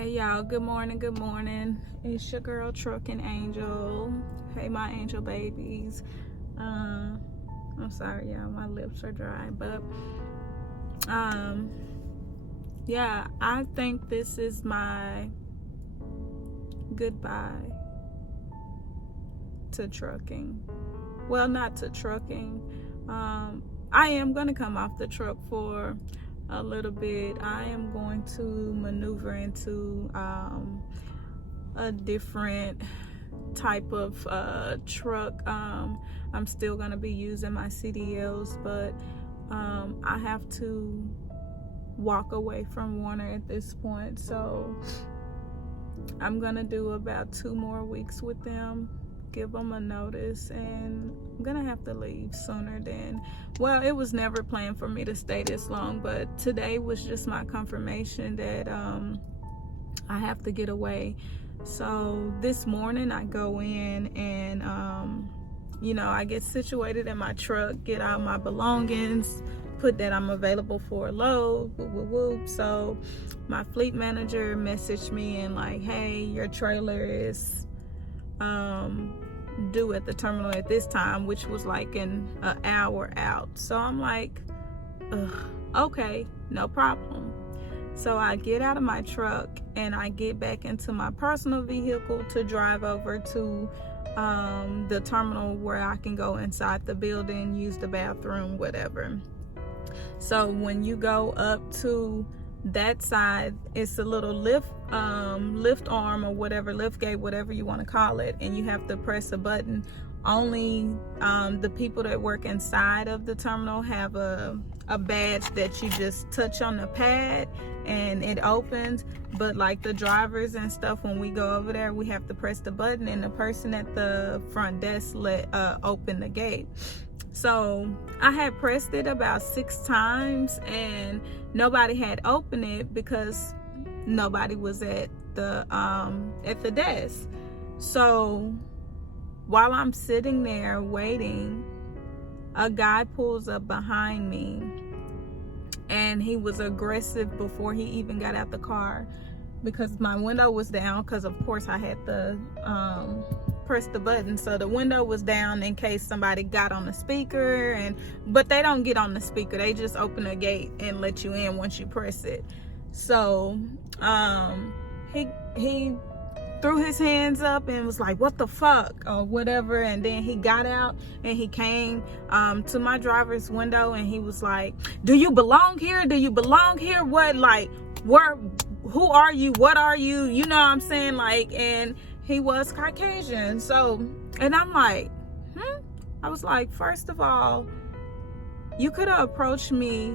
Hey y'all, good morning. It's your girl Trucking Angel. Hey my angel babies. I'm sorry y'all, my lips are dry, but yeah, I think this is my goodbye to trucking. Well, not to trucking. I am gonna come off the truck for a little bit. I am going to maneuver into a different type of truck. I'm still gonna be using my CDLs, but I have to walk away from Werner at this point. So I'm gonna do about 2 more weeks with them, give them a notice, and I'm gonna have to leave sooner than, well, it was never planned for me to stay this long, but today was just my confirmation that I have to get away. So this morning I go in and I get situated in my truck, get out my belongings, put that I'm available for a load, whoop, whoop, whoop. So my fleet manager messaged me and like, hey, your trailer is due at the terminal at this time, which was like an hour out. So I'm like, okay, no problem. So I get out of my truck and I get back into my personal vehicle to drive over to the terminal where I can go inside the building, use the bathroom, whatever. So when you go up to that side, it's a little lift arm or whatever, lift gate, whatever you want to call it, and you have to press a button. Only the people that work inside of the terminal have a badge that you just touch on the pad and it opens, but like the drivers and stuff, when we go over there, we have to press the button and the person at the front desk open the gate. So I had pressed it about 6 times and nobody had opened it because nobody was at the desk. So while I'm sitting there waiting, a guy pulls up behind me, and he was aggressive before he even got out the car because my window was down, because of course I had to press the button, so the window was down in case somebody got on the speaker, but they don't get on the speaker, they just open the gate and let you in once you press it. So he threw his hands up and was like, what the fuck, or whatever, and then he got out and he came to my driver's window and he was like, do you belong here, what, like, who are you, what are you, you know what I'm saying, like, and he was Caucasian. So, and I'm like, I was like, first of all, you could have approached me,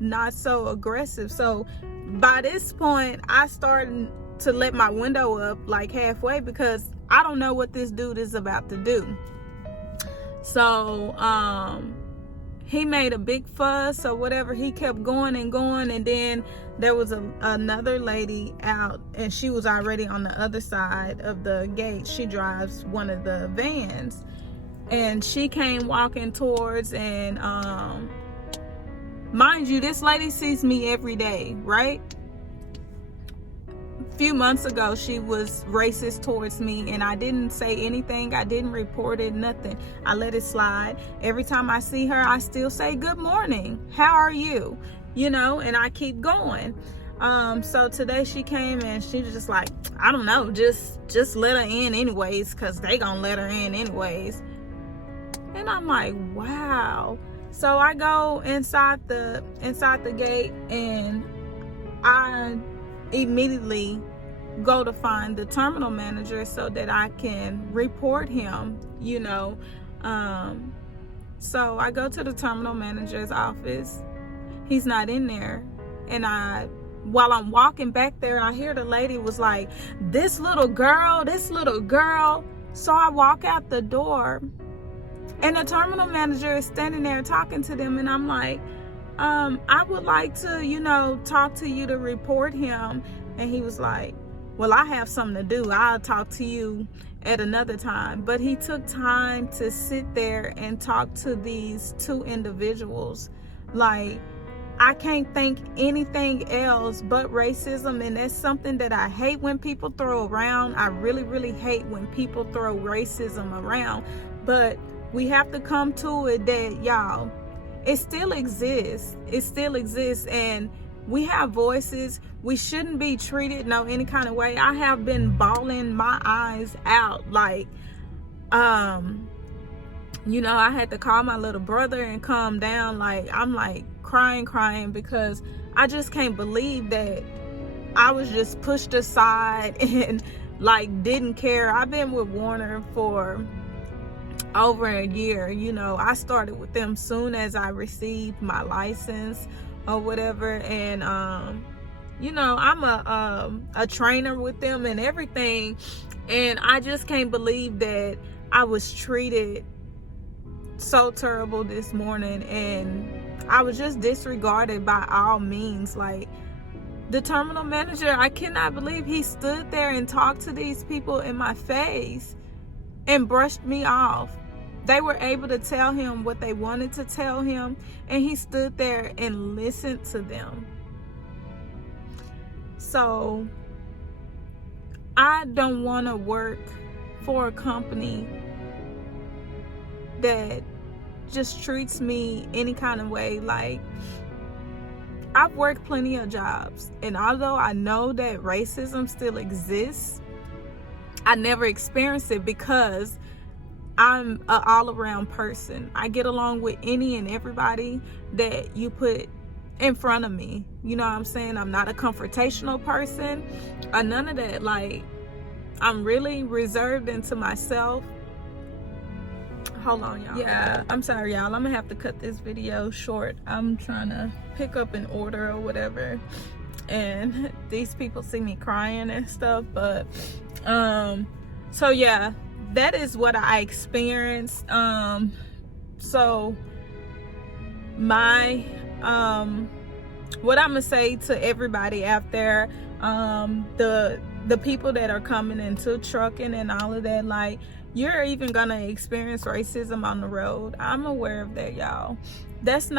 not so aggressive. So by this point, I started to let my window up like halfway because I don't know what this dude is about to do. So he made a big fuss or whatever. He kept going, and then there was another lady out, and she was already on the other side of the gate. She drives one of the vans, and she came walking towards, and mind you, this lady sees me every day, right? A few months ago, she was racist towards me, and I didn't say anything. I didn't report it, nothing. I let it slide. Every time I see her, I still say, good morning, how are you? And I keep going. So today she came and she was just like, I don't know, just let her in anyways, because they gonna let her in anyways. And I'm like, wow. So I go inside the gate, and I immediately go to find the terminal manager so that I can report him, so I go to the terminal manager's office. He's not in there, and while I'm walking back there, I hear the lady was like, this little girl. So I walk out the door, and the terminal manager is standing there talking to them, and I'm like, I would like to, talk to you to report him. And he was like, well, I have something to do. I'll talk to you at another time. But he took time to sit there and talk to these 2 individuals. Like, I can't think anything else but racism, and that's something that I hate when people throw around. I really, really hate when people throw racism around, but we have to come to it that, y'all, it still exists. It still exists, and we have voices. We shouldn't be treated no any kind of way. I have been bawling my eyes out, like, you know, I had to call my little brother and calm down. Like, I'm like crying because I just can't believe that I was just pushed aside and like didn't care. I've been with Werner for over a year. You know, I started with them soon as I received my license or whatever, and you know, I'm a trainer with them and everything, and I just can't believe that I was treated so terrible this morning, and I was just disregarded by all means. Like, the terminal manager, I cannot believe he stood there and talked to these people in my face and brushed me off. They were able to tell him what they wanted to tell him, and he stood there and listened to them. So I don't want to work for a company that just treats me any kind of way. Like, I've worked plenty of jobs, and although I know that racism still exists, I never experienced it because I'm an all-around person. I get along with any and everybody that you put in front of me. You know what I'm saying? I'm not a confrontational person or none of that. Like, I'm really reserved into myself. Hold on, y'all. Yeah, I'm sorry, y'all. I'm gonna have to cut this video short. I'm trying to pick up an order or whatever, and these people see me crying and stuff. But so yeah, that is what I experienced. So my what I'm gonna say to everybody out there, the people that are coming into trucking and all of that, like, you're even gonna experience racism on the road. I'm aware of that, y'all. That's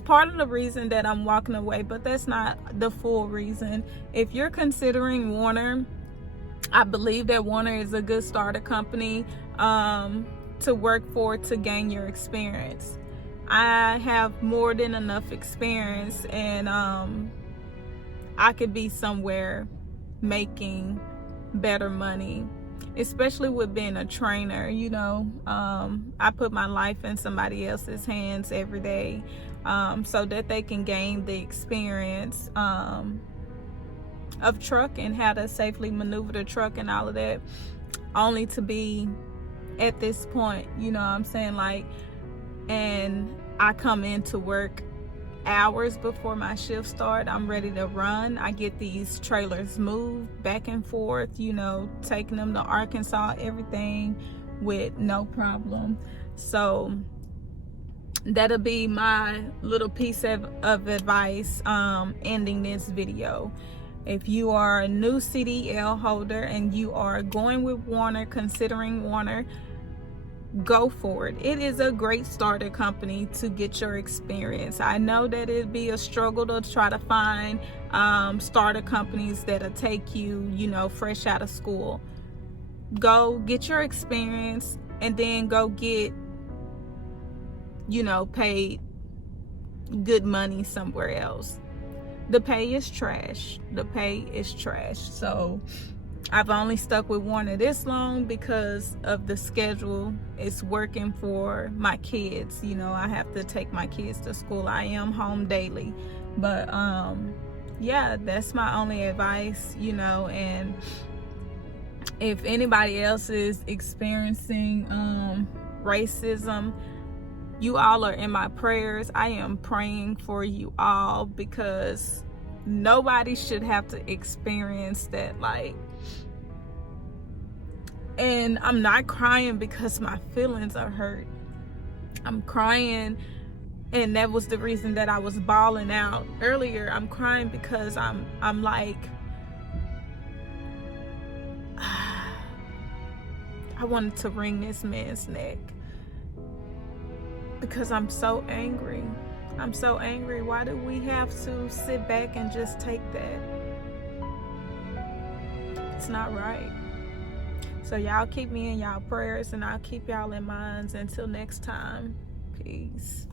part of the reason that I'm walking away, but that's not the full reason. If you're considering Werner, I believe that Werner is a good starter company to work for, to gain your experience. I have more than enough experience, and I could be somewhere making better money, especially with being a trainer. You know, I put my life in somebody else's hands every day, so that they can gain the experience of trucking, how to safely maneuver the truck and all of that, only to be at this point, you know what I'm saying? Like, and I come into work hours before my shift start. I'm ready to run. I get these trailers moved back and forth, you know, taking them to Arkansas, everything with no problem. So that'll be my little piece of advice ending this video. If you are a new CDL holder and you are going with Werner, considering Werner, go for it. It is a great starter company to get your experience. I know that it'd be a struggle to try to find starter companies that'll take you, you know, fresh out of school. Go get your experience and then go get, you know, paid good money somewhere else. The pay is trash. The pay is trash. So I've only stuck with Werner this long because of the schedule. It's working for my kids. You know, I have to take my kids to school. I am home daily. But yeah, that's my only advice, you know. And if anybody else is experiencing racism, you all are in my prayers. I am praying for you all, because nobody should have to experience that. Like, and I'm not crying because my feelings are hurt. I'm crying, and that was the reason that I was bawling out earlier. I'm crying because I'm like, I wanted to wring this man's neck, because I'm so angry. I'm so angry. Why do we have to sit back and just take that? It's not right. So y'all keep me in y'all prayers, and I'll keep y'all in minds. Until next time, peace.